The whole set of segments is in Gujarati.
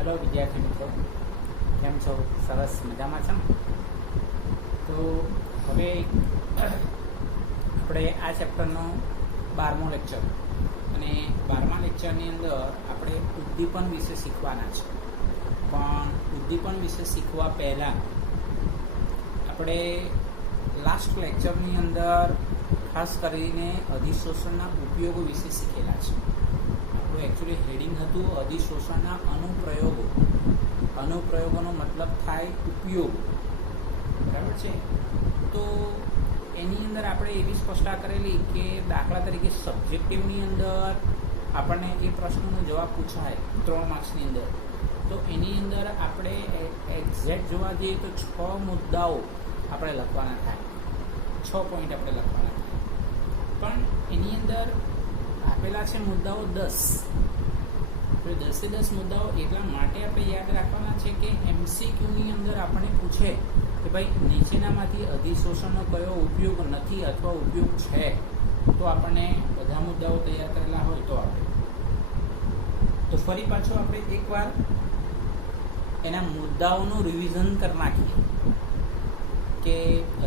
હેલો વિદ્યાર્થી મિત્રો, કેમ છો? સરસ મજામાં છે ને? તો હવે આપણે આ ચેપ્ટરનો 12મો લેક્ચર, અને 12મા લેક્ચરની અંદર આપણે ઉદ્દીપન વિશે શીખવાના છે. પણ ઉદ્દીપન વિશે શીખવા પહેલાં આપણે લાસ્ટ લેક્ચરની અંદર ખાસ કરીને અધિશોષણના ઉપયોગો વિશે શીખેલા છે. એકચ્યુઅલી હેડિંગ હતું અધિશોષણના અનુપ્રયોગો. અનુપ્રયોગોનો મતલબ થાય ઉપયોગ, બરાબર છે? તો એની અંદર આપણે એવી સ્પષ્ટતા કરેલી કે દાખલા તરીકે સબ્જેક્ટિવની અંદર આપણને એ પ્રશ્નનો જવાબ પૂછાય 3 માર્ક્સની અંદર, તો એની અંદર આપણે એક્ઝેક્ટ જોવા જઈએ તો 6 મુદ્દાઓ આપણે લખવાના થાય, 6 પોઈન્ટ આપણે લખવાના થાય. પણ એની અંદર આપેલા છે મુદ્દાઓ 10. તો 10 મુદ્દાઓ એટલા માટે આપણે યાદ રાખવાના છે કે MCQની અંદર આપણને પૂછે કે ભાઈ નીચેનામાંથી અધિશોષણનો કયો ઉપયોગ નથી અથવા ઉપયોગ છે, તો આપણને બધા મુદ્દાઓ તૈયાર કરેલા હોય તો આપણે તો ફરી પાછું આપણે એકવાર એના મુદ્દાઓનું રિવિઝન કરી નાખીએ કે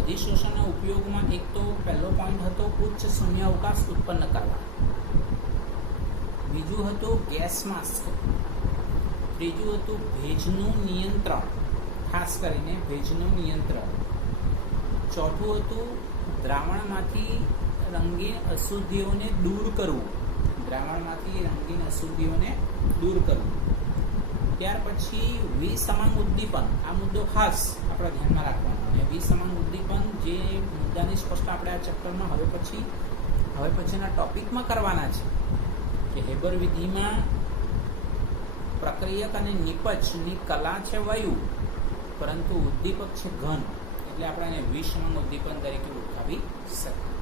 અધિશોષણના ઉપયોગમાં એક તો પહેલો પોઈન્ટ હતો ઉચ્ચ શૂન્યાવકાશ ઉત્પન્ન કરવા, બીજું હતું ગેસ માસ્ક, ત્રીજું હતું ભેજનું નિયંત્રણ, ખાસ કરીને ભેજનું નિયંત્રણ, ચોથું હતું દ્રાવણમાંથી રંગીન અશુદ્ધિઓને દૂર કરવું, દ્રાવણમાંથી રંગીન અશુદ્ધિઓને દૂર કરવું. ત્યાર પછી વિસમાંગ ઉદ્દીપન, આ મુદ્દો ખાસ આપણે ધ્યાનમાં રાખવાનો. અને વિસમાંગ ઉદ્દીપન જે મુદ્દાની સ્પષ્ટતા આપણે આ ચેપ્ટરમાં હવે પછીના ટોપિકમાં કરવાના છે કે હેબર વિધિમાં પ્રક્રિયક અને નિપજની કલા છે વાયુ, પરંતુ ઉદ્દીપક છે ઘન, એટલે આપણે એને વિસમાંગ ઉદ્દીપન તરીકે ઓળખાવી શકીએ.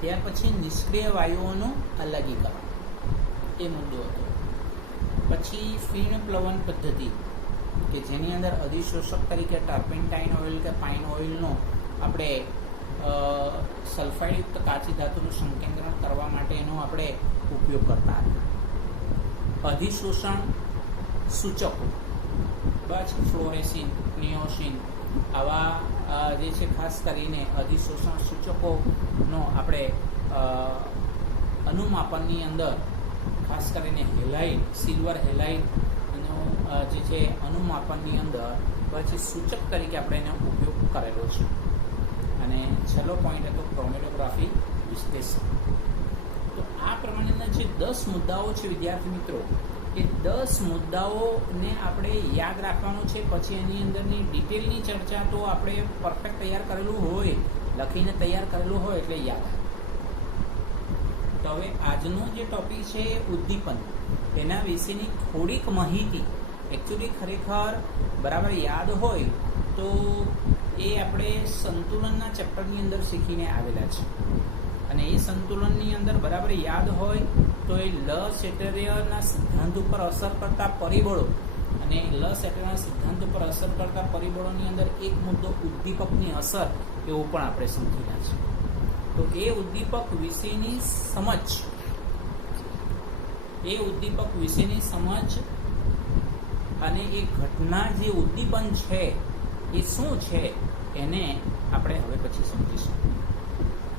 ત્યાર પછી નિષ્ક્રિય વાયુઓનું અલગીકરણ, એ મુદ્દો હતો. પછી ફીણ પ્લવન પદ્ધતિ કે જેની અંદર અધિશોષક તરીકે ટર્પેન્ટાઇન ઓઇલ કે પાઇન ઓઇલનો આપણે સલ્ફાઇડયુક્ત કાચી ધાતુનું સંકેન્દ્રણ કરવા માટેનો આપણે ઉપયોગ કરતા હતા. અધિશોષણ સૂચકો, બસ ફ્લોરેસિન, નિયોસિન, આવા જે છે ખાસ કરીને અધિશોષણ સૂચકોનો આપણે અનુમાપનની અંદર ખાસ કરીને હેલાઇડ, સિલ્વર હેલાઇડનો જે છે અનુમાપનની અંદર પછી સૂચક તરીકે આપણે એનો ઉપયોગ કરેલો છે. અને છેલ્લો પોઈન્ટ હતો ક્રોમેટોગ્રાફી વિશ્લેષણ. તો આ પ્રમાણેના જે 10 મુદ્દાઓ છે વિદ્યાર્થી મિત્રો, એ 10 મુદ્દાઓને આપણે યાદ રાખવાનું છે. પછી એની અંદરની ડિટેલની ચર્ચા તો આપણે પરફેક્ટ તૈયાર કરેલું હોય, લખીને તૈયાર કરેલું હોય એટલે યાદ આવે. તો હવે આજનો જે ટોપિક છે ઉદ્દીપન, એના વિશેની થોડીક માહિતી એકચ્યુઅલી ખરેખર બરાબર યાદ હોય તો એ આપણે સંતુલનના ચેપ્ટરની અંદર શીખીને આવેલા છે. અને એ સંતુલનની અંદર બરાબર યાદ હોય તો એ સેટેરિયરના સિદ્ધાંત ઉપર અસર કરતા પરિબળો, અને સેટેરિયરના સિદ્ધાંત ઉપર અસર કરતા પરિબળોની અંદર એક મુદ્દો ઉદ્દીપકની અસર, એવું પણ આપણે સમજીના છે. તો એ ઉદ્દીપક વિશેની સમજ અને એ ઘટના જે ઉદ્દીપન છે એ શું છે એને આપણે હવે પછી સમજીશું.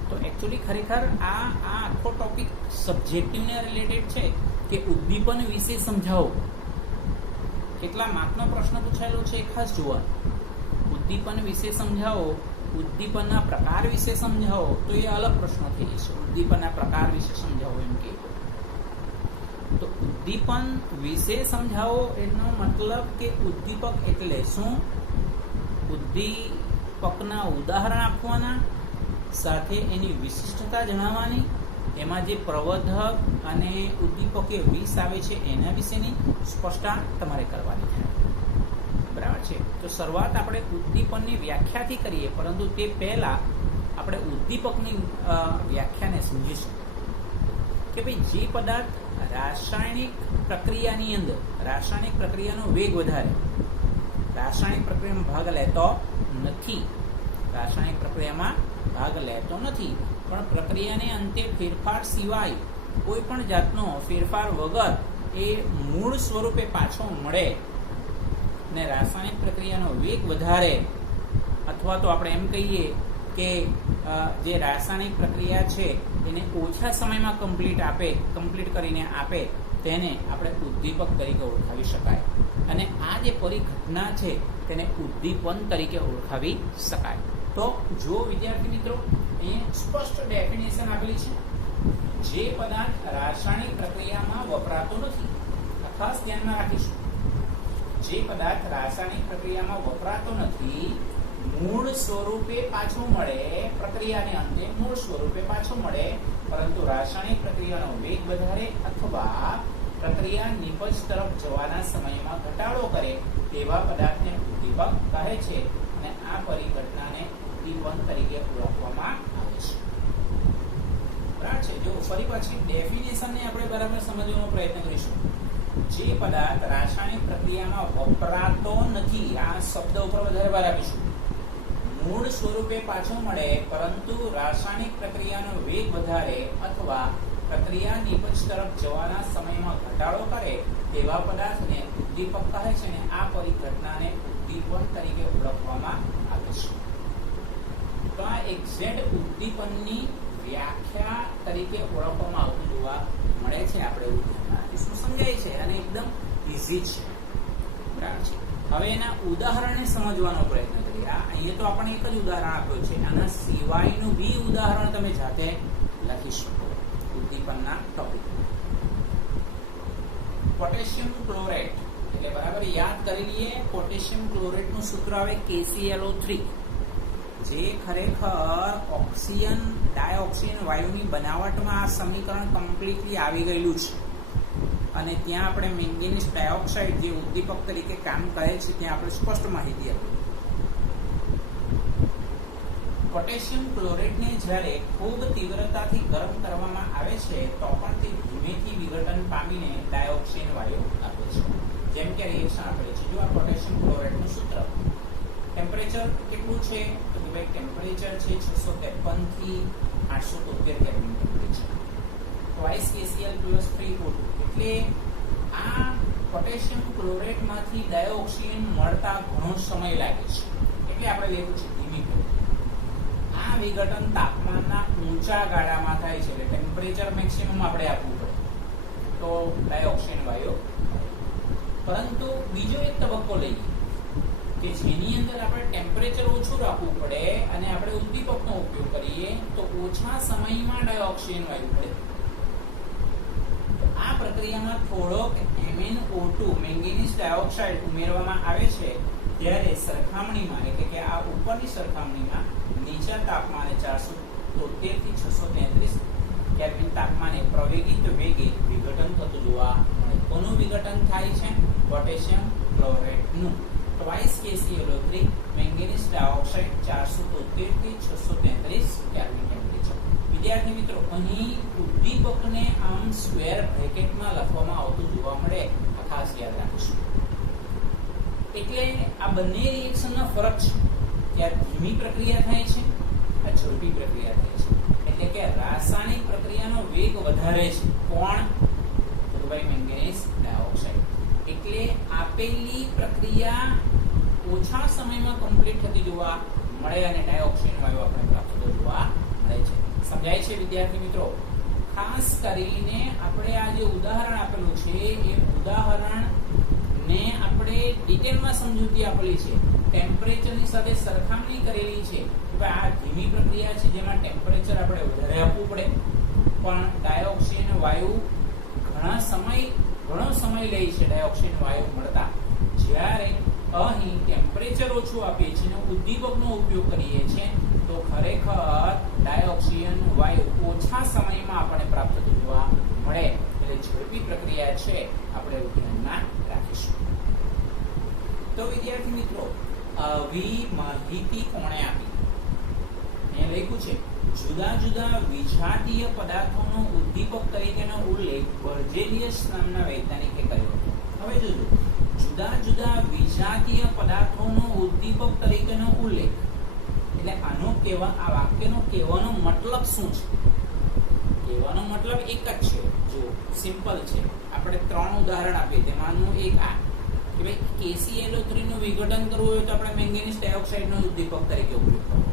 તો એકચ્યુઅલી ખરેખર આ આખો ટોપિક સબ્જેક્ટિવને રિલેટેડ છે કે ઉદ્દીપન વિશે સમજાવો. કેટલા માર્કનો પ્રશ્ન પૂછાયેલો છે એ ખાસ જોવા. ઉદ્દીપન વિશે સમજાવો, ઉદ્દીપનના પ્રકાર વિશે સમજાવો, તો એ અલગ પ્રશ્ન થઈ જશે. ઉદ્દીપનના પ્રકાર વિશે સમજાવો એમ કે તો ઉદ્દીપન વિશે સમજાવો એનો મતલબ કે ઉદ્દીપક એટલે શું, ઉદ્દીપકના ઉદાહરણ આપવાના, સાથે એની વિશિષ્ટતા જણાવવાની, એમાં જે પ્રવર્ધક અને ઉદ્દીપકે વિષ આવે છે એના વિશેની સ્પષ્ટતા તમારે કરવાની થાય. બરાબર છે? તો શરૂઆત આપણે ઉદ્દીપનની વ્યાખ્યાથી કરીએ, પરંતુ તે પહેલાં આપણે ઉદ્દીપકની વ્યાખ્યાને સમજીશું. કે ભાઈ જે પદાર્થ રાસાયણિક પ્રક્રિયાની અંદર રાસાયણિક પ્રક્રિયાનો વેગ વધારે, રાસાયણિક પ્રક્રિયામાં ભાગ લેતો નથી, રાસાયણિક પ્રક્રિયામાં ભાગ લેતો નથી, પણ પ્રક્રિયાને અંતે ફેરફાર સિવાય કોઈ પણ જાતનો ફેરફાર વગર એ મૂળ સ્વરૂપે પાછો મળે ને રાસાયણિક પ્રક્રિયાનો વેગ વધારે, અથવા તો આપણે એમ કહીએ કે જે રાસાયણિક પ્રક્રિયા છે એને ઓછા સમયમાં કમ્પ્લીટ કરીને આપે, તેને આપણે ઉદ્દીપક તરીકે ઓળખાવી શકાય. અને આ જે પરિઘટના છે તેને ઉદ્દીપન તરીકે ઓળખાવી શકાય. તો જો વિદ્યાર્થી મિત્રો અહીંયા સ્પષ્ટ ડેફિનેશન આપેલી છે. જે પદાર્થ રાસાયણિક પ્રક્રિયામાં વપરાતો નથી, ખાસ ધ્યાનમાં રાખીશું, જે પદાર્થ રાસાયણિક પ્રક્રિયામાં વપરાતો નથી, મૂળ સ્વરૂપે પાછો મળે, પ્રક્રિયાને અંતે મૂળ સ્વરૂપે પાછો મળે, પરંતુ રાસાયણિક પ્રક્રિયાનો વેગ વધારે અથવા પ્રક્રિયા નિપજ તરફ જવાના સમયમાં ઘટાડો કરે તેવા પદાર્થને ઉદ્દીપક કહે છે. અને આ પરિઘટનાને ઉદ્દીપન તરીકે ઓળખવામાં આવે છે. બરાબર છે. જો ફરી પાછી ડેફિનેશનને આપણે બરાબર સમજવાનો પ્રયત્ન કરીશું. જે પદાર્થ રાસાયણિક પ્રક્રિયામાં વપરાતો નથી, આ શબ્દ ઉપર વધારે ભાર આપીશું, મૂળ સ્વરૂપે પાછો મળે પરંતુ રાસાયણિક પ્રક્રિયાનો વેગ વધારે અથવા પ્રક્રિયા નિપજ તરફ જવાના સમયમાં ઘટાડો કરે તેવા પદાર્થને ઉદ્દીપક કહે છે. અને આ પરિઘટનાને ઉદ્દીપન તરીકે ઓળખવામાં આવે છે. તો આ એક્ઝેક્ટ ઉદ્દીપનની વ્યાખ્યા તરીકે ઓળખવામાં આવતું જોવા મળે છે. આપણે સમજાય છે અને એકદમ ઈઝી છે. બરાબર છે. હવે એના ઉદાહરણને સમજવાનો પ્રયત્ન કરીએ. અહીંયા તો આપણને એક જ ઉદાહરણ આપ્યું છે, આના સિવાયનું બી ઉદાહરણ તમે જાતે લખી શકો ઉદ્દીપનના ટોપિક. પોટેશિયમ ક્લોરેટ, એટલે બરાબર યાદ કરી લઈએ, પોટેશિયમ ક્લોરેટનું સૂત્ર આવે KClO3, જે ખરેખર ઓક્સિજન ડાયોક્સિજન વાયુની બનાવટમાં આ સમીકરણ કમ્પ્લીટલી આવી ગયેલું છે. અને ત્યાં આપણે મેંગેનીઝ ડાયોક્સાઇડ જે ઉદ્દીપક તરીકે કામ કરે છે ત્યાં આપણે સ્પષ્ટ માહિતી આપી. પોટેશિયમ ક્લોરેટને જ્યારે ખૂબ તીવ્રતાથી ગરમ કરવામાં આવે છે તો પણ તે ધીમેથી વિઘટન પામીને ડાયોક્સિન વાયુ આપે છે. જેમ કે રિએક્શન આપેલી છે. જો આ પોટેશિયમ ક્લોરેટનું સૂત્ર, ટેમ્પરેચર કેટલું છે તો કે ભાઈ ટેમ્પરેચર છે 653 થી 873 kelvin temperature, twice KCl + 3O2. એટલે આ પોટેશિયમ ક્લોરેટમાંથી ડાયોક્સિન મળતા ઘણો સમય લાગે છે. એટલે આપણે લેવું છે ધીમી પ્રક્રિયા. આ વિઘટન તાપમાનના ઊંચા ગાળામાં થાય છે, એટલે ટેમ્પરેચર મેક્સિમમ આપણે આપવું પડે તો ડાયોક્સિન વાયુ. પરંતુ બીજો એક તબક્કો લઈએ કે જેની અંદર આપણે ટેમ્પરેચર ઓછું રાખવું પડે અને આપણે ઉદ્દીપકનો ઉપયોગ કરીએ તો ઓછા સમયમાં ડાયોક્સિન વાયુ પડે. આ પ્રક્રિયામાં થોડોક MnO2 મેંગેનીઝ ડાયોક્સાઇડ ઉમેરવામાં આવે છે, ત્યારે સરખામણીમાં એટલે કે આ ઉપરની સરખામણીમાં નીચા તાપમાને 473 થી 633 કેલ્વિન તાપમાને પ્રવેગિત વેગે વિઘટન થતું જોવા મળે. કોનું વિઘટન થાય છે? પોટેશિયમ ક્લોરેટનું. ટ્વાઇસ KClO3 મેંગેનીઝ ડાયોક્સાઇડ 473 થી 633 કેલ્વિન ટેમ્પરેચર. વિદ્યાર્થી મિત્રો, અહીં ઉદ્દીપકને આમ સ્ક્વેર બ્રેકેટમાં લખવામાં આવતું જોવા મળે, આ ખાસ યાદ રાખીશું. એટલે આ બંને રિએક્શનનો ફરક છે કે આ ધીમી પ્રક્રિયા થાય છે, આ ઝડપી પ્રક્રિયા થાય છે. એટલે કે રાસાયણિક પ્રક્રિયાનો વેગ વધારે છે. કોણ? તો ભાઈ મેંગેનીઝ ડાયોક્સાઇડ. એટલે આપેલી પ્રક્રિયા ઓછા સમયમાં કમ્પ્લીટ થતી જોવા મળે અને ડાયોક્સિન વાયુ આપણે પ્રાપ્ત થતો જોવા મળે છે. સમજાય છે વિદ્યાર્થી મિત્રો? ખાસ કરીને આપણે આ જે ઉદાહરણ આપેલું છે એ ઉદાહરણને આપણે ડિટેલમાં સમજૂતી આપેલી છે, ટેમ્પરેચરની સાથે સરખામણી કરેલી છે કે આ ધીમી પ્રક્રિયા છે જેમાં ટેમ્પરેચર આપણે વધારે આપવું પડે, પણ ડાયોક્સિન વાયુ ઘણો સમય લે છે ડાયોક્સિન વાયુ મળતા. જ્યારે અહીં ટેમ્પરેચર ઓછું આપીએ છીએ અને ઉદ્દીપકનો ઉપયોગ કરીએ છીએ તો ખરેખર ડાયોક્સિન વાયુ ઓછા સમયમાં આપણને પ્રાપ્ત થતું જોવા મળે. એટલે ઝડપી પ્રક્રિયા છે, આપણે ધ્યાનમાં રાખીશું. તો વિદ્યાર્થી મિત્રો, આવી માહિતી કોણે આપી? અહીંયા લખ્યું છે જુદા જુદા વિજાતીય પદાર્થોનો ઉદ્દીપક તરીકેનો ઉલ્લેખ બર્જેલિયસ નામના વૈજ્ઞાનિકે કર્યો હતો. હવે જોજો, જુદા જુદા વિજાતીય પદાર્થોનો ઉદ્દીપક તરીકેનો ઉલ્લેખ એટલે આ વાક્યનો કહેવાનો મતલબ શું છે? કહેવાનો મતલબ એક જ છે. જો સિમ્પલ છે, આપણે 3 ઉદાહરણ આપીએ, તેમાંનું એક આ કે ભાઈ KClO3 નું વિઘટન કરવું હોય તો આપણે મેંગેનીઝ ડાયોક્સાઇડ નો ઉદ્દીપક તરીકે ઉપયોગ કરવો.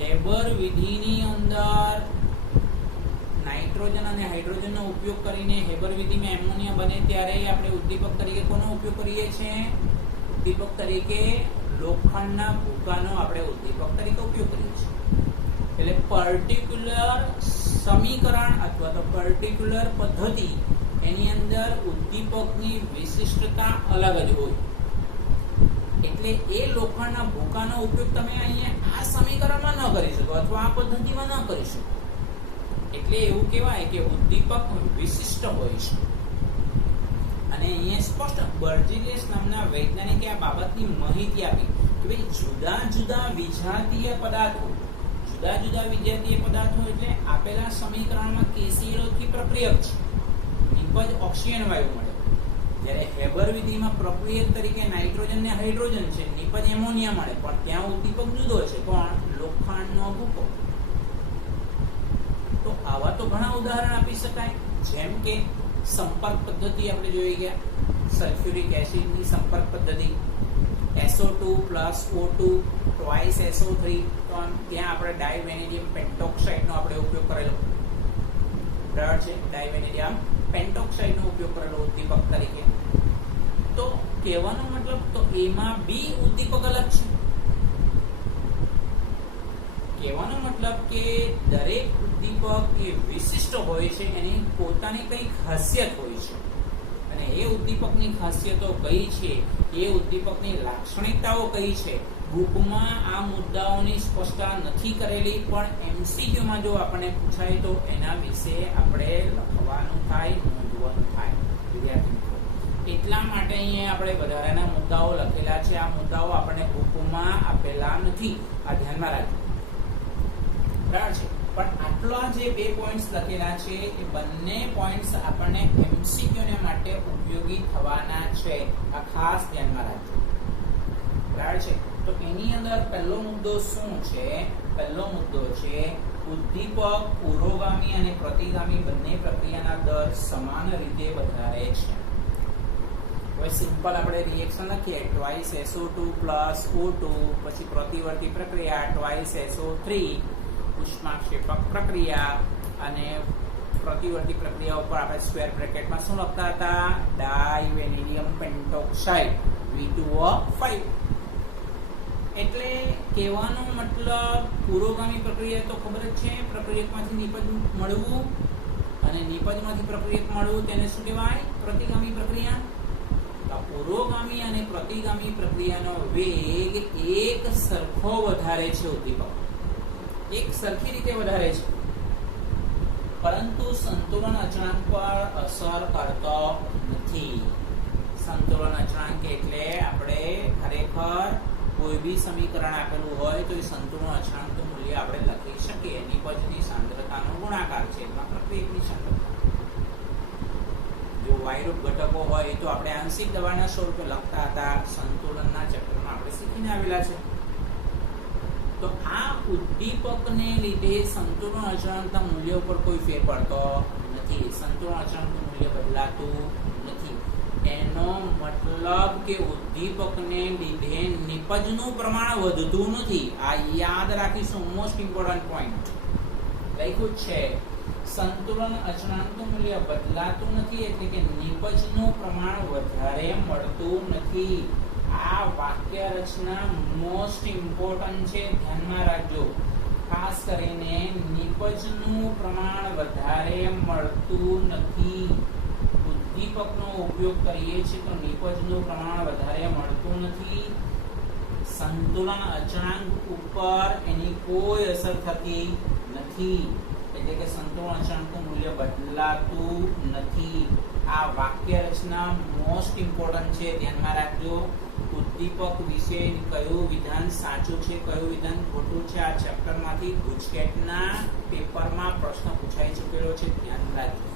હેબર વિધિની અંદર નાઇટ્રોજન અને હાઇડ્રોજનનો ઉપયોગ કરીને હેબર વિધિમાં એમોનિયા બને ત્યારે આપણે ઉદ્દીપક તરીકે કોનો ઉપયોગ કરીએ છીએ? ઉદ્દીપક તરીકે લોખંડના ભૂકાનો આપણે ઉદ્દીપક તરીકે ઉપયોગ કરીએ છીએ. એટલે પર્ટિક્યુલર સમીકરણ અથવા તો પર્ટિક્યુલર પદ્ધતિ, એની અંદર ઉદ્દીપકની વિશિષ્ટતા અલગ જ હોય. એટલે એ લોખંડના ભૂકાનો ઉપયોગ તમે અહીંયા આ સમીકરણમાં ન કરી શકો અથવા આ પદ્ધતિમાં ન કરી શકો. એટલે એવું કહેવાય કે ઉદ્દીપક વિશિષ્ટ હોય છે. અને અહીંયા સ્પષ્ટ બર્જેલિયસ નામના વૈજ્ઞાનિકે આ બાબતની માહિતી આપી કે ભાઈ જુદા જુદા વિજાતીય પદાર્થો એટલે આપેલા સમીકરણમાં KClO3 પ્રક્રિયક છે, નિપજ ઓક્સિજન વાયુ મળે. જ્યારે હેબર વિધિમાં પ્રક્રિયક તરીકે નાઇટ્રોજન ને હાઇડ્રોજન છે, નિપજ એમોનિયા મળે, પણ ત્યાં ઉદ્દીપક જુદો છે. કોણ? લોખંડનો ભૂકો. તો આવા તો ઘણા ઉદાહરણ આપી શકાય. જેમ કે સંપર્ક પદ્ધતિ આપણે જોઈ ગયા, સલ્ફ્યુરિક એસિડની સંપર્ક પદ્ધતિ, SO2 + O2 twice SO3, તો ત્યાં આપણે ડાયવેનેડિયમ પેન્ટોક્સાઇડનો આપણે ઉપયોગ કરેલો. બરાબર છે, ડાયવેનેડિયમ પેન્ટોક્સાઇડનો ઉપયોગ કરેલો ઉદ્દીપક તરીકે. તો કહેવાનો મતલબ તો એમાં બી ઉદ્દીપક અલગ છે. કહેવાનો મતલબ કે દરેક ઉદ્દીપક એ વિશિષ્ટ હોય છે, એની પોતાની કંઈ ખાસિયત હોય છે. અને એ ઉદ્દીપકની ખાસિયતો કઈ છે, એ ઉદ્દીપકની લાક્ષણિકતાઓ કઈ છે, બુકમાં આ મુદ્દાઓની સ્પષ્ટતા નથી કરેલી, પણ MCQમાં જો આપણને પૂછાય તો એના વિશે આપણે લખવાનું થાય, નોંધવાનું થાય. વિદ્યાર્થી મિત્રો, એટલા માટે અહીંયા આપણે વધારાના મુદ્દાઓ લખેલા છે. આ મુદ્દાઓ આપણને બુકમાં આપેલા નથી, આ ધ્યાનમાં રાખજો. બરાબર છે, પણ આટલા જે 2 પોઈન્ટ્સ લખેલા છે એ બંને પોઈન્ટ્સ આપણને MCQ ને માટે ઉપયોગી થવાના છે. આ ખાસ ધ્યાનમાં રાખજો. બરાબર છે, તો એની અંદર પહેલો મુદ્દો શું છે? પહેલો મુદ્દો છે ઉદ્દીપક પુરોગામી અને પ્રતિગામી બંને પ્રક્રિયાના દર સમાન રીતે વધારે છે. હવે સિમ્પલ આપણે રિએક્શન લખીએ, twice SO2 + O2, પછી પ્રતિવર્તી પ્રક્રિયા twice SO3, ઉષ્માક્ષેપક પ્રક્રિયા, અને પ્રતિવર્તી પ્રક્રિયા ઉપર આપણે સ્ક્વેર બ્રેકેટમાં શું લખતા હતા? ડાયવેનેડિયમ પેન્ટોક્સાઇડ V2O5. એટલે કહેવાનો મતલબ પુરોગામી પ્રક્રિયા તો ખબર જ છે, પ્રક્રિયકમાંથી નિપજ મળવું, અને નિપજમાંથી પ્રક્રિયક મળવું તેને શું કહેવાય? પ્રતિગામી પ્રક્રિયા. પુરોગામી અને પ્રતિગામી પ્રક્રિયાનો વેગ એક સરખો વધારે છે. ઉદ્દીપક એક સરખી રીતે વધારે છે, પરંતુ સંતુલન અચળાંક પર અસર કરતો નથી. સંતુલન અચળાંક એટલે આપણે ખરેખર કોઈ બી સમીકરણ આપેલું હોય તો એ સંતુલન અચળાંકનું મૂલ્ય આપણે લખી શકીએ. નિપજની સાંદ્રતાનો ગુણાકાર છે, એમાં પ્રક્રિયકની સાંદ્રતા. જો વાયરૂપ ઘટકો હોય તો આપણે આંશિક દબાણના સ્વરૂપે લખતા હતા. સંતુલનના ચક્રમાં આપણે શીખીને આવેલા છે. તો આ ઉદ્દીપકને લીધે સંતુલન અચળાંકના મૂલ્ય ઉપર કોઈ ફેર પડતો નથી. સંતુલન અચળાંકનું મૂલ્ય બદલાતું નથી. એનો મતલબ કે ઉદ્દીપકને લીધે નિપજનું પ્રમાણ વધતું નથી. આ યાદ રાખીશું, મોસ્ટ ઇમ્પોર્ટન્ટ પોઈન્ટ લખ્યું છે. સંતુલન અચળાંકનું મૂલ્ય બદલાતું નથી, એટલે કે નિપજનું પ્રમાણ વધારે મળતું નથી. આ વાક્ય રચના મોસ્ટ ઇમ્પોર્ટન્ટ છે, ધ્યાનમાં રાખજો. ખાસ કરીને નિપજનું પ્રમાણ વધારે મળતું નથી. ઉદ્દીપકનો ઉપયોગ કરીએ છીએ તો નિપજનું પ્રમાણ વધારે મળતું નથી. સંતુલન અચળાંક ઉપર એની કોઈ અસર થતી નથી. એટલે કે સંતુલન અચળાંકનું મૂલ્ય બદલાતું નથી. આ વાક્ય રચના મોસ્ટ ઇમ્પોર્ટન્ટ છે, ધ્યાનમાં રાખજો. ઉદ્દીપક વિશે કયું વિધાન સાચું છે, કયું વિધાન ખોટું છે, આ ચેપ્ટરમાંથી ગુજકેટના પેપરમાં પ્રશ્ન પૂછાઈ ચૂકેલો છે, ધ્યાન રાખજો.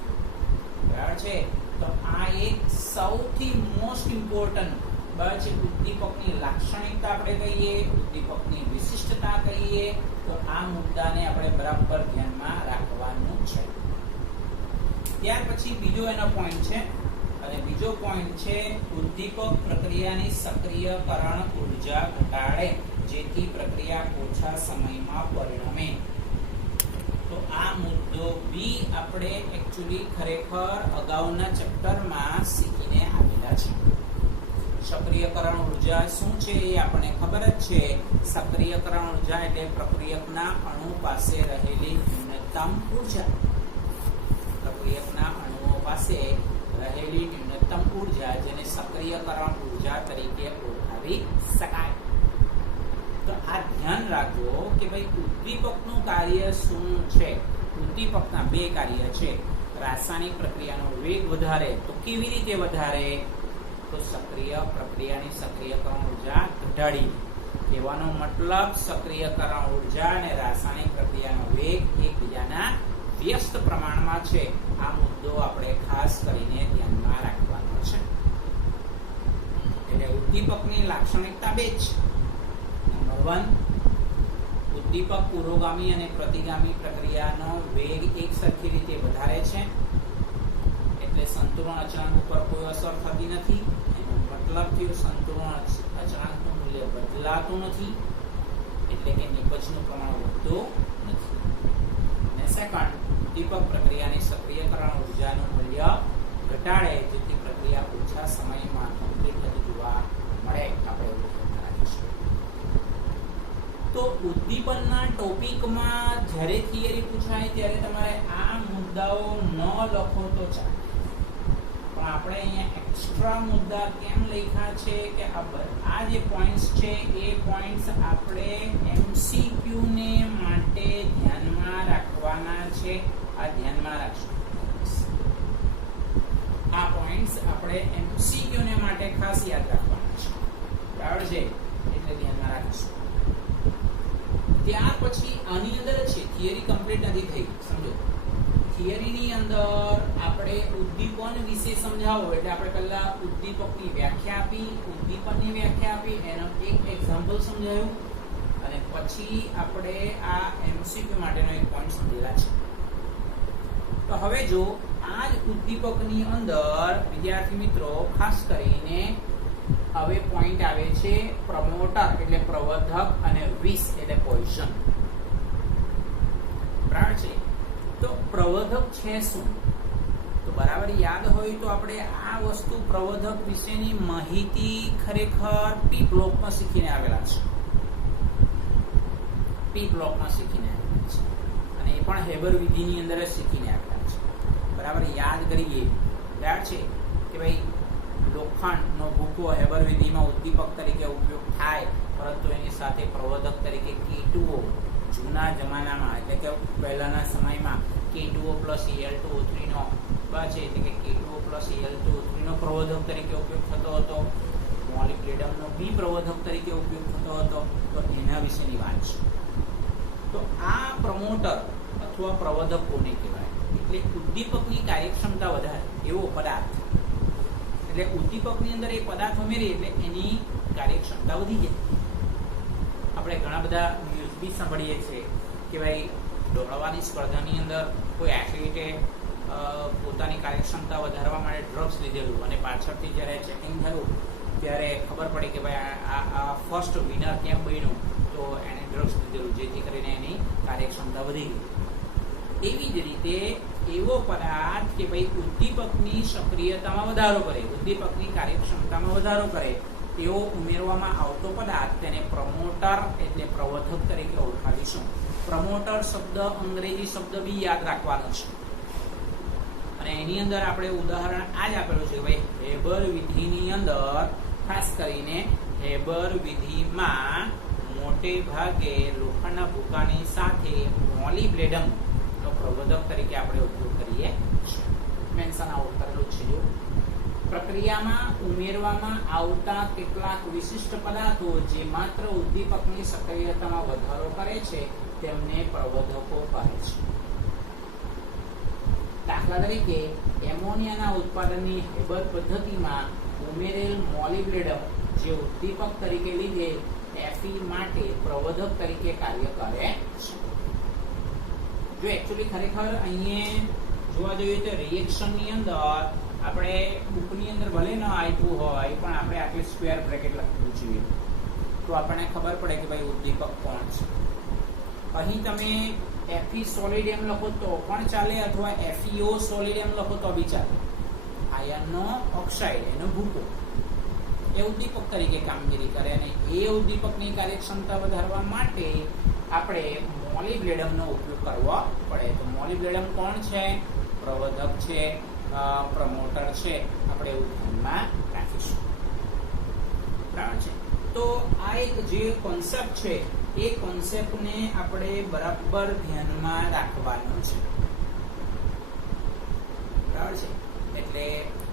બરાબર છે. તો આ એક સૌથી મોસ્ટ ઇમ્પોર્ટન્ટ બરાબર છે. ઉદ્દીપકની લાક્ષણિકતા આપણે કહીએ, ઉદ્દીપકની વિશિષ્ટતા કહીએ, તો આ મુદ્દાને આપણે બરાબર ધ્યાનમાં રાખવાનું છે. ત્યાર પછી બીજો એનો પોઈન્ટ છે, અને બીજો પોઈન્ટ છે ઉદ્દીપક પ્રક્રિયાની સક્રિયકરણ ઉર્જા ઘટાડે જેથી પ્રક્રિયા ઓછા સમયમાં પરિણમે. તો આ મુદ્દો બી આપણે એકચ્યુઅલી ખરેખર અગાઉના ચેપ્ટરમાં શીખીને આવેલા છે. સક્રિયકરણ ઉર્જા શું છે એ આપણને ખબર જ છે. સક્રિયકરણ ઉર્જા એટલે પ્રક્રિયકના અણુ પાસે રહેલી ન્યૂનતમ ઉર્જા. પ્રક્રિયકના અણુઓ પાસે રહેલી ન્યૂનતમ ઉર્જા જેને સક્રિયકરણ ઉર્જા તરીકે ઓળખાવી શકાય. તો આ ધ્યાન રાખજો કે ભાઈ ઉદ્દીપકનું કાર્ય શું છે. ઉદ્દીપકના બે કાર્ય છે. રાસાયણિક પ્રક્રિયાનો વેગ વધારે. તો કેવી રીતે વધારે? તો સક્રિય પ્રક્રિયાની સક્રિયકરણ ઉર્જા ઘટાડી. કહેવાનો મતલબ સક્રિયકરણ ઉર્જા અને રાસાયણિક પ્રક્રિયાનો વેગ એકબીજાના વ્યસ્ત પ્રમાણમાં છે. આ મુદ્દો આપણે ખાસ કરીને ધ્યાનમાં રાખવાનો છે. એટલે ઉદ્દીપકની લાક્ષણિકતા બે છે. નંબર 1, ઉદ્દીપક પુરોગામી અને પ્રતિગામી પ્રક્રિયાનો વેગ એક સરખી રીતે વધારે છે, એટલે સંતુલન અચળાંક ઉપર કોઈ અસર થતી નથી. એનો મતલબ થયો સંતુલન અચળાંકનું મૂલ્ય બદલાતું નથી, એટલે કે નિપજનું પ્રમાણ વધતું નથી. અને સેકન્ડ, ઉદ્દીપક પ્રક્રિયાની સક્રિયકરણ ઉર્જાનું મૂલ્ય ઘટાડે જેથી પ્રક્રિયા ઓછા સમયમાં કમ્પ્લીટ થતી જોવા મળે. આપણે એવું ધ્યાન રાખીશું. તો ઉદ્દીપનના ટોપિકમાં જ્યારે થિયરી પૂછાય ત્યારે તમારે આ મુદ્દાઓ ન લખો તો ચાલે, પણ આપણે અહીંયા એક્સ્ટ્રા મુદ્દા કેમ લખ્યા છે કે આ જે પોઈન્ટ્સ છે એ પોઈન્ટ્સ આપણે એમસીક્યુ ને માટે ધ્યાનમાં રાખવાના છે. આ ધ્યાનમાં રાખશું. આ પોઈન્ટ્સ આપણે એમસીક્યુ ને માટે ખાસ યાદ રાખવાના છે. બરાબર છે? એટલે ધ્યાનમાં રાખીશું. ત્યાર પછી આની અંદર છે થિયરી કમ્પ્લીટ નથી થઈ. સમજો, થિયરીની અંદર આપણે ઉદ્દીપન વિશે સમજાવો એટલે આપણે પહેલા ઉદ્દીપકની વ્યાખ્યા આપી, ઉદ્દીપનની વ્યાખ્યા આપી, એનો એક એક્ઝામ્પલ સમજાયું, અને પછી આપણે આ એમસીક્યુ માટેનો એક પોઈન્ટ સમજેલા છે. તો હવે જો આ જ ઉદ્દીપકની અંદર વિદ્યાર્થી મિત્રો ખાસ કરીને હવે પોઈન્ટ આવે છે પ્રમોટર એટલે પ્રવર્ધક અને વિષ એટલે પોઈઝન. બરાબર છે? તો પ્રવર્ધક છે શું? તો બરાબર યાદ હોય તો આપણે આ વસ્તુ પ્રવર્ધક વિશેની માહિતી ખરેખર પી બ્લોકમાં શીખીને આવેલા છે. પી બ્લોકમાં શીખીને આવેલા છે, અને એ પણ હેબર વિધિની અંદર જ શીખીને આવેલા છે. બરાબર યાદ કરીએ. બરાબર છે કે ભાઈ લોખંડનો ભૂકો હેબર વિધિમાં ઉદ્દીપક તરીકે ઉપયોગ થાય, પરંતુ એની સાથે પ્રવર્ધક તરીકે K2O જૂના જમાનામાં એટલે કે પહેલાના સમયમાં K2O પ્લસ Al2O3 નો છે, એટલે કે K2O પ્લસ Al2O3 નો પ્રવર્ધક તરીકે ઉપયોગ થતો હતો. મોલિબ્ડેનમનો બી પ્રવર્ધક તરીકે ઉપયોગ થતો હતો. તો એના વિશેની વાત છે. તો આ પ્રમોટર અથવા પ્રવર્ધક કોને કહેવાય? એટલે ઉદ્દીપકની કાર્યક્ષમતા વધારે એવો પદાર્થ. એટલે ઉદ્દીપકની અંદર એ પદાર્થ ઉમેરી એટલે એની કાર્યક્ષમતા વધી જાય. આપણે ઘણા બધા ન્યૂઝ બી સાંભળીએ છીએ કે ભાઈ દોડવાની સ્પર્ધાની અંદર કોઈ એથ્લીટે પોતાની કાર્યક્ષમતા વધારવા માટે ડ્રગ્સ લીધેલું, અને પાછળથી જ્યારે ચેકિંગ થયું ત્યારે ખબર પડી કે ભાઈ આ ફર્સ્ટ વિનર કેમ બન્યું, તો એને ડ્રગ્સ લીધેલું, જેથી કરીને એની કાર્યક્ષમતા વધી ગઈ. એવી જ રીતે એવો પદાર્થ કે ભાઈ ઉદ્દીપકની સક્રિયતામાં વધારો કરે, ઉદ્દીપકની કાર્યક્ષમતામાં વધારો કરે તેવો ઉમેરવામાં આવતો પદાર્થ તેને પ્રમોટર એટલે પ્રવર્ધક તરીકે ઓળખાવીશું. પ્રમોટર શબ્દ અંગ્રેજી શબ્દ બી યાદ રાખવાનો છે, અને એની અંદર આપણે ઉદાહરણ આ જ આપેલું છે. ભાઈ હેબર વિધિની અંદર ખાસ કરીને હેબર વિધિમાં મોટે ભાગે લોખંડના ભૂકાની સાથે મોલિબ્ડેનમ પ્રવર્ધક તરીકે આપણે ઉપયોગ કરીએ છીએ. મેન્શન આઉટ કરેલું છે. જો પ્રક્રિયામાં ઉમેરવામાં આવતા કેટલાક વિશિષ્ટ પદાર્થો જે માત્ર ઉદ્દીપકની સક્રિયતામાં વધારો કરે છે તેમને પ્રબોધકો કહે છે. દાખલા તરીકે એમોનિયાના ઉત્પાદનની હેબર પદ્ધતિમાં ઉમેરેલ મોલિબ્ડેનમ જે ઉદ્દીપક તરીકે લીધે Fe માટે પ્રબોધક તરીકે કાર્ય કરે છે. જો એકચ્યુઅલી ખરેખર અહીંયા જોવા જોઈએ તો રિએક્શનની અંદર આપણે બુકની અંદર ભલે ન આપ્યું હોય પણ આપણે આટલી સ્ક્વેર બ્રેકેટ લખવું જોઈએ તો આપણને ખબર પડે કે ભાઈ ઉદ્દીપક કોણ છે. અહીં તમે Fe સોલિડ એમ લખો તો પણ ચાલે અથવા FeO સોલિડ એમ લખો તો બી ચાલે. આયર્નનો ઓક્સાઇડ એનો ભૂકો એ ઉદ્દીપક તરીકે કામગીરી કરે અને એ ઉદ્દીપકની કાર્યક્ષમતા વધારવા માટે આપણે મોલિબ્ડેનમનો ઉપયોગ કરવો પડે. તો મોલિબ્ડેનમ કોણ છે? પ્રબોધક છે, પ્રમોટર છે. આપણે એવું ધ્યાનમાં રાખીશું. બરાબર છે. તો આ એક જે કોન્સેપ્ટ છે એ કોન્સેપ્ટને આપણે બરાબર ધ્યાનમાં રાખવાનો છે. બરાબર છે. એટલે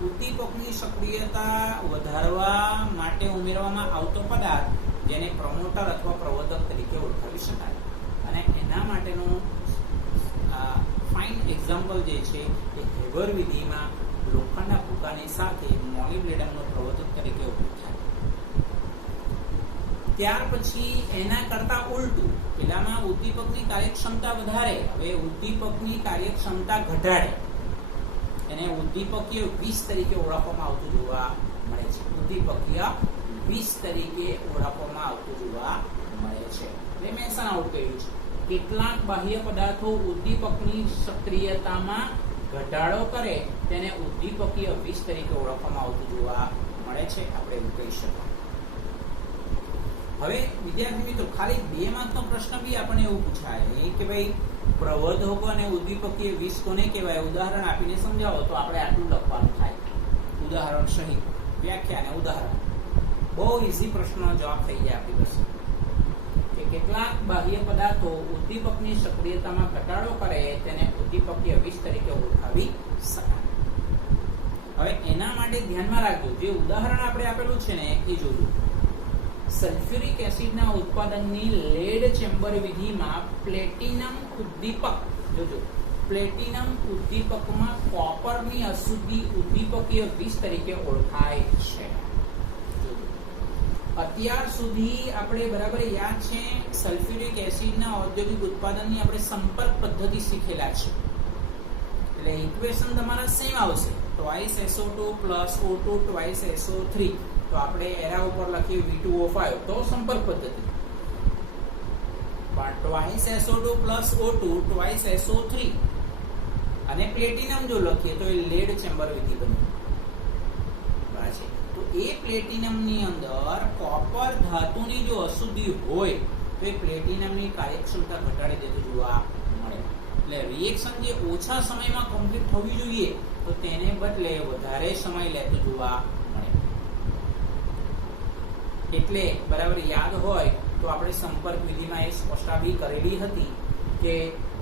ઉદ્દીપકની સક્રિયતા વધારવા માટે ઉમેરવામાં આવતો પદાર્થ જેને પ્રમોટર અથવા પ્રબોધક તરીકે ઓળખાવી શકાય અને એના માટેનું ફાઇન એક્ઝામ્પલ જે છે એ હેબર વિધિમાં લોખંડના ભૂકાની સાથે મોલિબ્ડેનમનો પ્રબોધક તરીકે ઉપયોગ થાય. ત્યાર પછી એના કરતા ઉલટું પેલામાં ઉદ્દીપકની કાર્યક્ષમતા વધારે, હવે ઉદ્દીપકની કાર્યક્ષમતા ઘટાડે એને ઉદ્દીપકીય વિષ તરીકે ઓળખવામાં આવતું જોવા મળે છે. ઉદ્દીપકીય વિષ તરીકે ઓળખવામાં આવતું જોવા મળે છે. મેં મેન્શન આઉટ કર્યું છે. કેટલાક બાહ્ય પદાર્થો ઉદ્દીપકની સક્રિયતામાં ઘટાડો કરે તેને ઉદ્દીપકીય વિષ તરીકે ઓળખવામાં આવતું જોવા મળે છે. આપણે એવું કહી શકાય. હવે વિદ્યાર્થી મિત્રો ખાલી 2 માર્કનો પ્રશ્ન બી આપણને એવું પૂછાય કે ભાઈ પ્રબોધકો અને ઉદ્દીપકીય વિષ કોને કહેવાય? ઉદાહરણ આપીને સમજાવો તો આપણે આટલું લખવાનું થાય. ઉદાહરણ સહિત વ્યાખ્યા અને ઉદાહરણ. બહુ ઈઝી પ્રશ્નનો જવાબ થઈ જાય આપણી પાસે કે કેટલાક બાહ્ય પદાર્થો ઉદ્દીપકની સક્રિયતામાં ઘટાડો કરે તેને ઉદ્દીપકીય વિષ તરીકે ઓળખાવી શકાય. હવે એના માટે ધ્યાનમાં રાખજો જે ઉદાહરણ આપણે આપેલું છે ને એ જોજો. સલ્ફ્યુરિક એસિડના ઉત્પાદનની લેડ ચેમ્બર વિધિમાં પ્લેટિનમ ઉદ્દીપક જોજો પ્લેટિનમ ઉદ્દીપકમાં કોપરની અશુદ્ધિ ઉદ્દીપકીય વિષ તરીકે ઓળખાય છે. અત્યાર સુધી આપણે બરાબર યાદ છે સલ્ફ્યુરિક એસિડના ઔદ્યોગિક ઉત્પાદનની આપણે સંપર્ક પદ્ધતિ શીખેલા છે. એટલે ઇક્વેશન તમારા સેમ આવશે. twice SO2 plus O2 twice SO3 તો આપણે એરા ઉપર લખીએ V2O5 તો સંપર્ક પદ્ધતિ. પણ twice SO2 plus O2 twice SO3 અને પ્લેટિનમ જો લખીએ તો એ લેડ ચેમ્બર વિધિ બને. બરાબર. તો એ પ્લેટિનમની અંદર કોપર ધાતુની જો અશુદ્ધિ હોય તો એ પ્લેટિનમની કાર્યક્ષમતા ઘટાડી દેતું જોવા મળે. એટલે રિએક્શન જે ઓછા સમયમાં કમ્પ્લીટ થવી જોઈએ તો તેને બદલે વધારે સમય લેતું જોવા મળે. એટલે બરાબર યાદ હોય તો આપણે સંપર્ક વિધિમાં એ સ્પષ્ટતા બી કરેલી હતી કે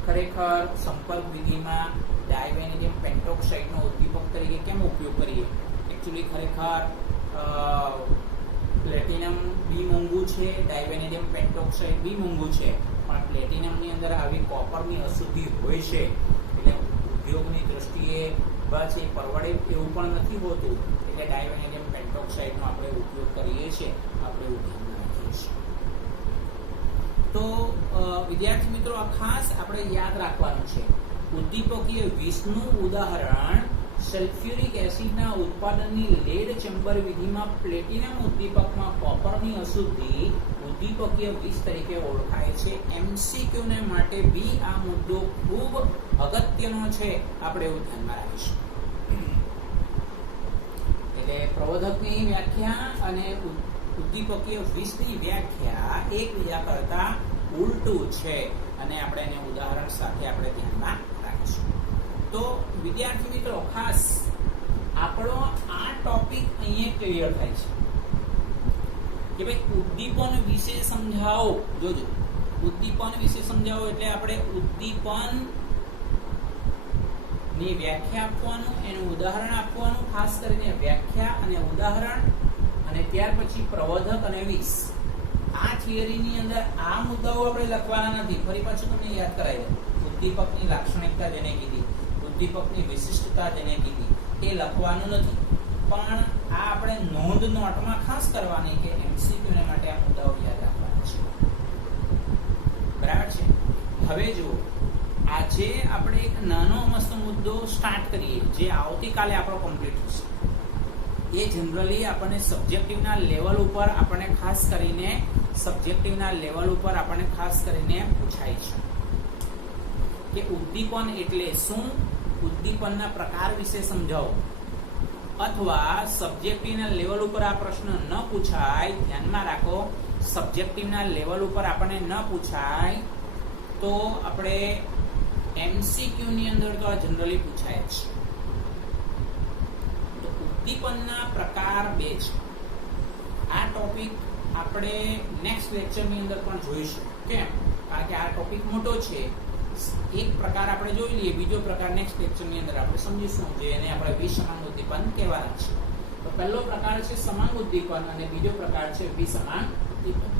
ખરેખર સંપર્ક વિધિમાં ડાયવેનેડિયમ પેન્ટોક્સાઇડનો ઉદ્દીપક તરીકે કેમ ઉપયોગ કરીએ? એકચ્યુઅલી ખરેખર પ્લેટિનમ બી મોંઘું છે, ડાયવેનેડિયમ પેન્ટોક્સાઇડ બી મોંઘું છે, પણ પ્લેટિનમની અંદર આવી કોપરની અશુદ્ધિ હોય છે એટલે ઉદ્યોગની દ્રષ્ટિએ બસ એ પરવડે એવું પણ નથી હોતું. એટલે ડાયવેનેડિયમ પેન્ટોક્સાઇડનો આપણે ઉપયોગ કરીએ છીએ. આપણે એવું ધ્યાન રાખીએ છીએ. તો વિદ્યાર્થી મિત્રો આ ખાસ આપણે યાદ રાખવાનું છે. ઉદ્દીપકીય વિષનું ઉદાહરણ સલ્ફ્યુરિક એસિડના ઉત્પાદનની લેડ ચેમ્બર વિધિમાં પ્લેટિનમ ઉદ્દીપકમાં કોપરની અશુદ્ધિ ઉદ્દીપકીય વિષ તરીકે ઓળખાય છે. MCQ ને માટે બી આ મુદ્દો ખૂબ અગત્યનો છે. આપણે એવું ધ્યાનમાં રાખીશું. એટલે પ્રબોધકની વ્યાખ્યા અને ઉદ્દીપકીય વિષની વ્યાખ્યા એકબીજા કરતા ઉલટું છે અને આપણે એને ઉદાહરણ સાથે આપણે ધ્યાનમાં રાખીશું. તો વિદ્યાર્થી મિત્રો ખાસ આપણો આ ટોપિક અહીંયા ક્લિયર થાય છે કે ભાઈ ઉદ્દીપન વિશે સમજાવો. જોજો ઉદ્દીપન વિશે સમજાવો એટલે આપણે ઉદ્દીપન ની વ્યાખ્યા આપવાનું, એનું ઉદાહરણ આપવાનું, ખાસ કરીને વ્યાખ્યા અને ઉદાહરણ, અને ત્યાર પછી પ્રબોધક અને વિષ. આ થિયરીની અંદર આ મુદ્દાઓ આપણે લખવાના નથી. ફરી પાછું તમને યાદ કરાવી દઉં. ઉદ્દીપકની લાક્ષણિકતા જેને કીધી, ઉદ્દીપકની વિશિષ્ટતા જેને કીધી, એ લખવાનું નથી. પણ આ આપણે નોંધ નોટમાં ખાસ કરવાની કે MCQ ને માટે આ મુદ્દાઓ યાદ રાખવાના છે. બરાબર છે. હવે જુઓ, આજે આપણે એક નાનો મસ્ત મુદ્દો સ્ટાર્ટ કરીએ જે આવતીકાલે આપણો કમ્પ્લીટ થશે. એ જનરલી આપણને સબ્જેક્ટિવના લેવલ ઉપર આપણને ખાસ કરીને પૂછાય છે કે ઉદ્દીપન એટલે શું, ઉદ્દીપનના પ્રકાર વિશે સમજાવો. અથવા સબ્જેક્ટિવના લેવલ ઉપર આ પ્રશ્ન ન પૂછાય, ધ્યાનમાં રાખો, સબ્જેક્ટિવના લેવલ ઉપર આપણને ન પૂછાય તો આપણે MCQ ની અંદર તો આ જનરલી પૂછાય છે. તો ઉદ્દીપનના પ્રકાર 2 છે. આ ટોપિક આપણે નેક્સ્ટ લેક્ચરની અંદર પણ જોઈશું. કેમ? કારણ કે આ ટોપિક મોટો છે. એક પ્રકાર આપણે જોઈ લઈએ, બીજો પ્રકાર નેક્સ્ટ લેક્ચરની અંદર આપણે સમજીશું, જેને આપણે વિસમાંગ ઉદ્દીપન કહેવાના છે. તો પહેલો પ્રકાર છે સમાંગ ઉદ્દીપન અને બીજો પ્રકાર છે વિસમાંગ ઉદ્દીપન.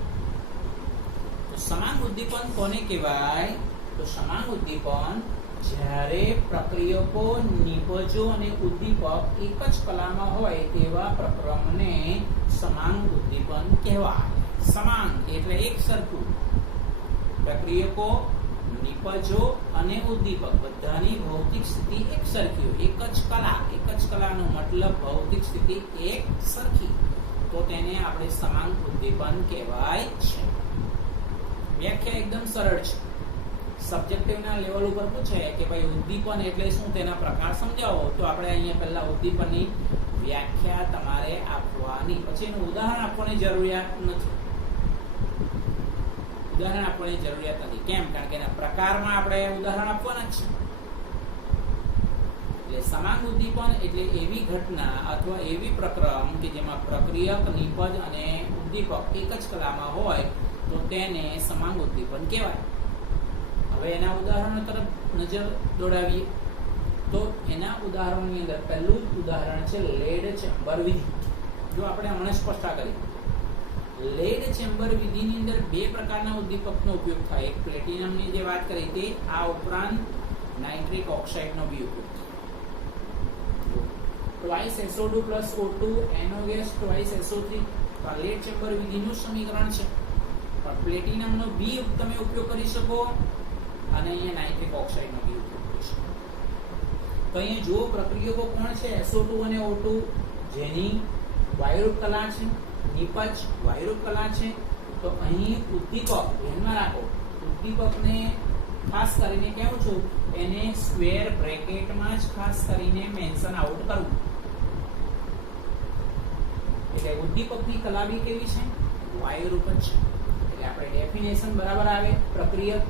તો સમાંગ ઉદ્દીપન કોને કહેવાય? તો સમાંગ ઉદ્દીપન જ્યારે પ્રક્રિયકો, નિપજો અને ઉદ્દીપક એક જ કલામાં હોય તેવા પ્રક્રમને સમાંગ ઉદ્દીપન કહેવાય. સમાંગ એટલે એક સરખું. પ્રક્રિયકો, નિપજો અને ઉદ્દીપક બધાની ભૌતિક સ્થિતિ એક સરખી, એક જ કલાનો મતલબ ભૌતિક સ્થિતિ એક સરખી, તો તેને આપણે સમાંગ ઉદ્દીપન કહેવાય છે. વ્યાખ્યા એકદમ સરળ છે. સબ્જેક્ટિવના લેવલ ઉપર પૂછે કે ભાઈ ઉદ્દીપન એટલે શું, તેના પ્રકાર સમજાવો, તો આપણે અહીંયા પહેલા ઉદ્દીપનની વ્યાખ્યા તમારે આપવાની, પછી એનું ઉદાહરણ આપવાની જરૂરિયાત નથી. કેમ? કારણ કે એના પ્રકારમાં આપણે ઉદાહરણ આપવાના જ છે. એટલે સમાંગ ઉદ્દીપન એટલે એવી ઘટના અથવા એવી પ્રક્રમ કે જેમાં પ્રક્રિયક, નિપજ અને ઉદ્દીપક એક જ કલામાં હોય તો તેને સમાંગ ઉદ્દીપન કહેવાય. હવે એના ઉદાહરણો તરફ નજર દોડાવીએ તો એના ઉદાહરણની અંદર પહેલું જ ઉદાહરણ છે લેડ ચેમ્બર વિધિ. જો આપણે હમણાં સ્પષ્ટતા કરી, લેડ ચેમ્બર વિધિની અંદર 2 પ્રકારના ઉદ્દીપકનો ઉપયોગ થાય. એક પ્લેટિનમની જે વાત કરી તે, આ ઉપરાંત નાઇટ્રિક ઓક્સાઇડનો બી ઉપયોગ થાય. twice SO2 plus O2 NO gas twice SO3. આ લેડ ચેમ્બર વિધિનું સમીકરણ છે. પણ પ્લેટિનમનો બી તમે ઉપયોગ કરી શકો અને અહીંયા નાઇટ્રિક ઓક્સાઇડનો બી ઉપયોગ કરી શકો. તો અહીંયા જુઓ પ્રક્રિયકો કોણ છે? SO2 અને O2 જેની વાયુરૂપ કલા છે, નિપજ વાયુરૂપ કલા છે. તો અહીં ઉદ્દીપક ધ્યાનમાં રાખો, ઉદ્દીપકને ખાસ કરીને કહું છું એને સ્ક્વેર બ્રેકેટમાં જ ખાસ કરીને મેન્શન આઉટ કરવું. એટલે ઉદ્દીપકની કલા બી કેવી છે? વાયુરૂપ જ છે. એટલે આપણે ડેફિનેશન બરાબર આવે. પ્રક્રિયક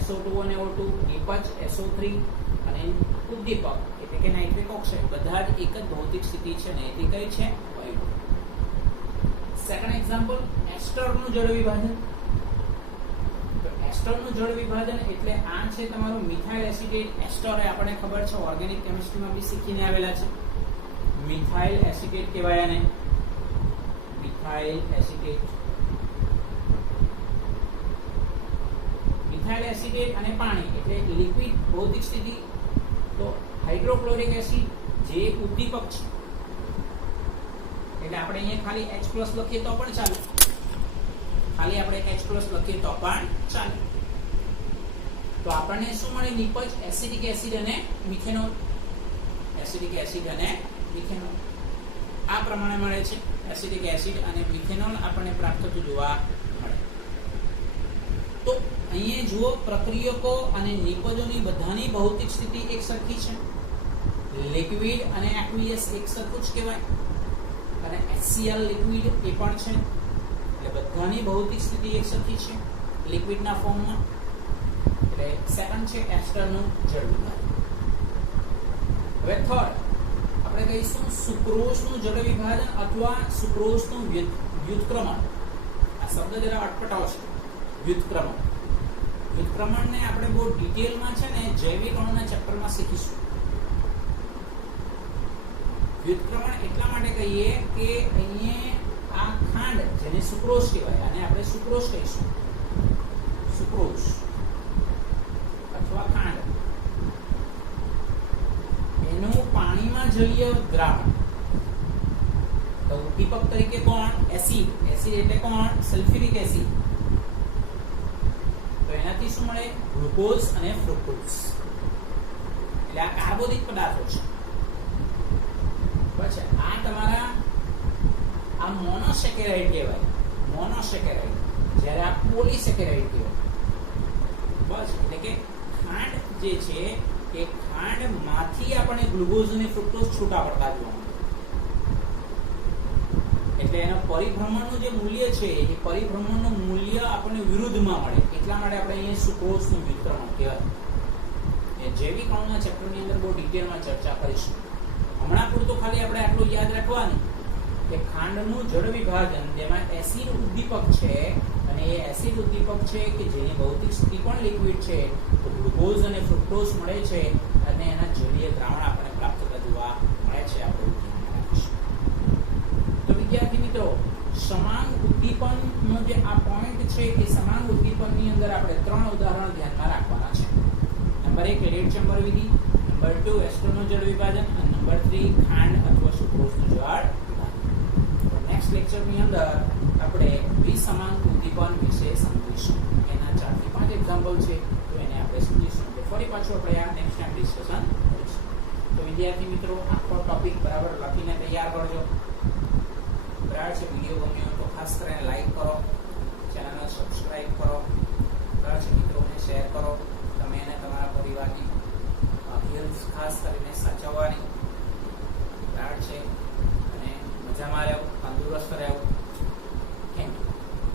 SO2 અને O2, નિપજ SO3 અને ઉદ્દીપક એટલે કે નાઇટ્રિક ઓક્સાઇડ બધા જ એક જ ભૌતિક સ્થિતિ છે ને તે કઈ છે? વાયુરૂપ. સેકન્ડ એક્ઝામ્પલ, એસ્ટરનું જળ વિભાજન. તો એસ્ટરનું જળ વિભાજન એટલે આ છે તમારું મિથાઇલ એસિટેટ એસ્ટર. આપણને ખબર છે, ઓર્ગેનિક કેમિસ્ટ્રીમાં બી શીખીને આવેલા છે. મિથાઇલ એસિટેટ કહેવાય આને, મિથાઇલ એસિટેટ. મિથાઇલ એસિટેટ અને પાણી એટલે લિક્વિડ ભૌતિક સ્થિતિ. તો હાઇડ્રોક્લોરિક એસિડ જે ઉદ્દીપક છે એટલે આપણે અહીંયા ખાલી H+ લખીએ તો પણ ચાલે. તો આપણને શું મળે? નિપજ એસિડિક એસિડ અને મિથેનોલ. આ પ્રમાણે મળે છે. એસિડિક એસિડ અને મિથેનોલ આપણને પ્રાપ્ત થતું જોવા મળે. તો અહીંયા જુઓ, પ્રક્રિયકો અને નિપજોની બધાની ભૌતિક સ્થિતિ એક સરખી છે. લિક્વિડ અને એક્વિયસ એક સરખું જ કહેવાય. અને HCl લિક્વિડ એ પણ છે. એટલે બધાની ભૌતિક સ્થિતિ એક સરખી છે લિક્વિડના ફોર્મમાં. એટલે સેકન્ડ છે એસ્ટરનું જળ વિભાજન. હવે થર્ડ આપણે કહીશું સુક્રોઝનું જળ વિભાજન અથવા સુક્રોઝનું વ્યુત્ક્રમણ. આ શબ્દ જરા અટપટાવ છે. વ્યુત્ક્રમણને આપણે બહુ ડિટેલમાં છે ને જૈવિક અણુના ચેપ્ટરમાં શીખીશું. વ્યુત્ક્રમણ એટલા માટે કહીએ કે અહીંયા આ ખાંડ જેને સુક્રોઝ કહેવાય, અને આપણે સુક્રોઝ કહીશું, સુક્રોઝ અથવા ખાંડ, એનું પાણીમાં જલીય દ્રાવણ. તો ઉદ્દીપક તરીકે કોણ? એસિડ. એસિડ એટલે કોણ? Sulphuric acid. તો એનાથી શું મળે? ગ્લુકોઝ અને ફ્રુક્ટોઝ. એટલે આ કાર્બોદિત પદાર્થો છે. પછી આ તમારા આ મોનોસેકેરાઇડ કહેવાય, મોનોસેકેરાઇડ. જ્યારે આ પોલીસેકેરાઇડ કહેવાય. બસ એટલે કે ખાંડ જે છે એ ખાંડમાંથી આપણે ગ્લુકોઝ અને ફ્રુક્ટોઝ છૂટા પડતા જોવા મળે. એટલે એના પરિભ્રમણનું જે મૂલ્ય છે એ પરિભ્રમણનું મૂલ્ય આપણને વિરુદ્ધમાં મળે. એટલા માટે આપણે અહીંયા સુક્રોઝનું વ્યુત્ક્રમણ કહેવાય. એ જૈવિક અણુના ચેપ્ટરની અંદર બહુ ડિટેલમાં ચર્ચા કરીશું. હમણાં પૂરતું ખાલી આપણે આટલું યાદ રાખવાનું કે ખાંડનું જળ વિભાજન, જેમાં એસિડ ઉદ્દીપક છે, અને એ એસિડ ઉદ્દીપક છે કે જેની ભૌતિક સ્થિતિ પણ લિક્વિડ છે, તો ગ્લુકોઝ અને ફ્રુક્ટોઝ મળે છે, અને એના જલીય દ્રાવણ આપણને પ્રાપ્ત થવા મળે છે. આપણે તો વિદ્યાર્થી મિત્રો, સમાંગ ઉદ્દીપનનો જે આ પોઈન્ટ છે એ સમાંગ ઉદ્દીપનની અંદર આપણે 3 ઉદાહરણ ધ્યાનમાં રાખવાના છે. નંબર 1 લેડ ચેમ્બર વિધિ, નંબર 2 એસ્ટરનું જળ વિભાજન, અને નંબર 3 ખાંડ અથવા સુક્રોઝનું જળ વિભાજન. નેક્સ્ટ લેક્ચરની અંદર આપણે વિસમાંગ ઉદ્દીપન વિશે સમજીશું. એના 4 થી 5 એક્ઝામ્પલ છે, તો એને આપણે સમજીશું. તો ફરી પાછું આપણે આ નેક્સ્ટ ટાઈમ ડિસ્કશન કરીશું. તો વિદ્યાર્થી મિત્રો, આખો ટોપિક બરાબર લખીને તૈયાર કરજો. બરાબર છે? વિડીયો ગમ્યો તો ખાસ કરીને લાઈક કરો, ચેનલને સબસ્ક્રાઇબ કરો, બરાબર છે? મિત્રોને શેર કરો. તમે અને તમારા પરિવારની હેલ્થ ખાસ કરીને